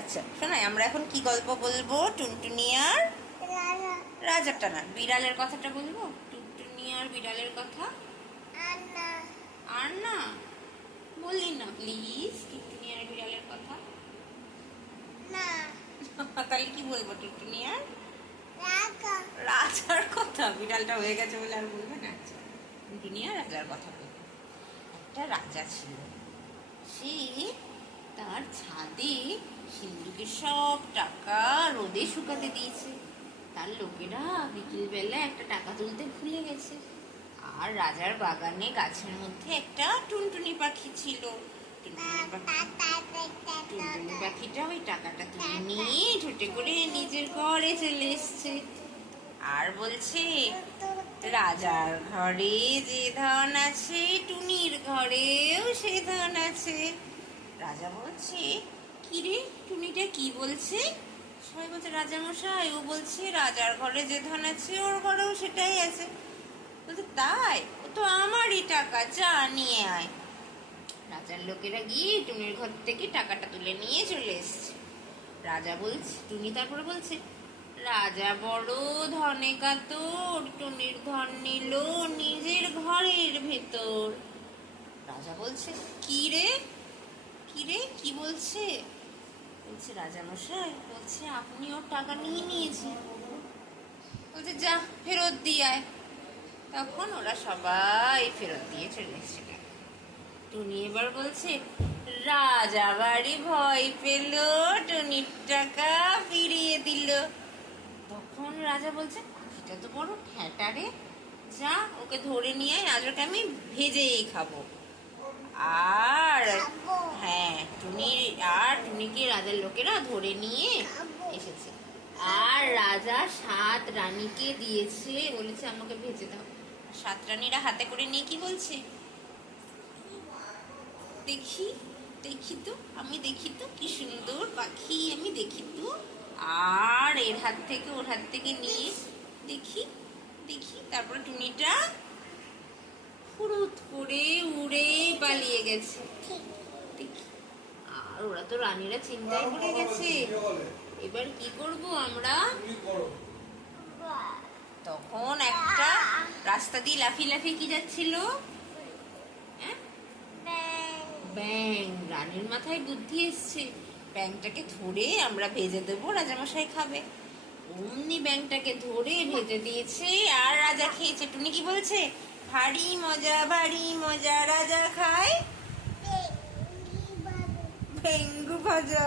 আচ্ছা শোনাই, আমরা এখন কি গল্প বলবো? টুনটুনি আর রাজাটা না, বিড়ালের কথাটা বলবো। টুনটুনি আর বিড়ালের কথা। আর না বললি না প্লিজ, টুনটুনি আর বিড়ালের কথা। তাহলে কি বলবো? টুনটুনি আর রাজার কথা। বিড়ালটা হয়ে গেছে বলে আর বলবে না। আচ্ছা, টুনটুনি আর রাজার কথা বলবো। একটা রাজা ছিল, সে তার ছাদে সিন্ধুকের সব টাকা রোদে শুকাতে দিয়েছে। তার লোকেরা বিকেলবেলা একটা টাকা তুলতে ভুলে গেছে। আর রাজার বাগানে গাছের মধ্যে একটা টুনটুনি পাখি ছিল। টুনটুনি পাখিটা ওই টাকাটা তুলে নিয়ে ঝুটে করে নিজের ঘরে চলে এসছে। আর বলছে, রাজার ঘরে যে ধন আছে টুনির ঘরেও সে ধন আছে। রাজা বলছে, কি রে টুনিটা কি বলছে? সবাই বলছে, রাজা মশাই ও বলছে রাজার ঘরে যে ধন আছে ওর ঘরেও সেটাই আছে। বলছে, তাই? ও তো আমারই টাকা, যা নিয়ে আয়। রাজার লোকেরা গিয়ে টুনির ঘর থেকে টাকাটা তুলে নিয়ে চলে এসছে। রাজা বলছে, টুনি তারপরে বলছে, রাজা বড় ধনে কাতর, টুনির ধন নিল নিজের ঘরের ভেতর। রাজা বলছে, কি রে কি বলছে? বলছে, রাজা মশাই বলছে আপনি ওর টাকা নিয়ে নিয়েছেন। বলছে, যা ফেরত দিয়ে আয়। তখন ওরা সবাই ফেরত দিয়ে চলে এসেছিল। টুনি এবার বলছে, রাজা বাড়ি ভয় পেল, টুনির টাকা ফিরিয়ে দিল। তখন রাজা বলছে, পাখিটা তো বড় ঠ্যাটা রে, যা ওকে ধরে নিয়ে আয়, আজ ওকে আমি ভেজেই খাবো। আর হ্যাঁ, টুনিকে রাজার লোকেরা ধরে নিয়ে এসেছে। আর রাজা 7 রানীকে দিয়েছে, বলেছে আমাকে ভেজে দাও। 7 রানীরা হাতে করে নিয়ে কি বলছে, দেখি তো আমি দেখি তো কি সুন্দর পাখি, আমি দেখি তো। আর এর হাত থেকে ওর হাত থেকে নিয়ে দেখি। তারপরে টুনিটা ফুরুত করে উড়ে পালিয়ে গেছে। আর ওরা তো রানীরা চিন্তায় পড়ে গেছে, এবার কি করব আমরা? তখন একটা রাস্তা দিয়ে লাফিয়ে কি যাচ্ছিল, ব্যাং। রানীর মাথায় বুদ্ধি এসছে, ব্যাংটাকে ধরে আমরা ভেজে দেবো, রাজামশাই খাবে। অমনি ব্যাংটাকে ধরে ভেজে দিয়েছে আর রাজা খেয়েছে। টুনি কি বলছে, ভারী মজা রাজা খায় ভেঙ্গু ভাজা।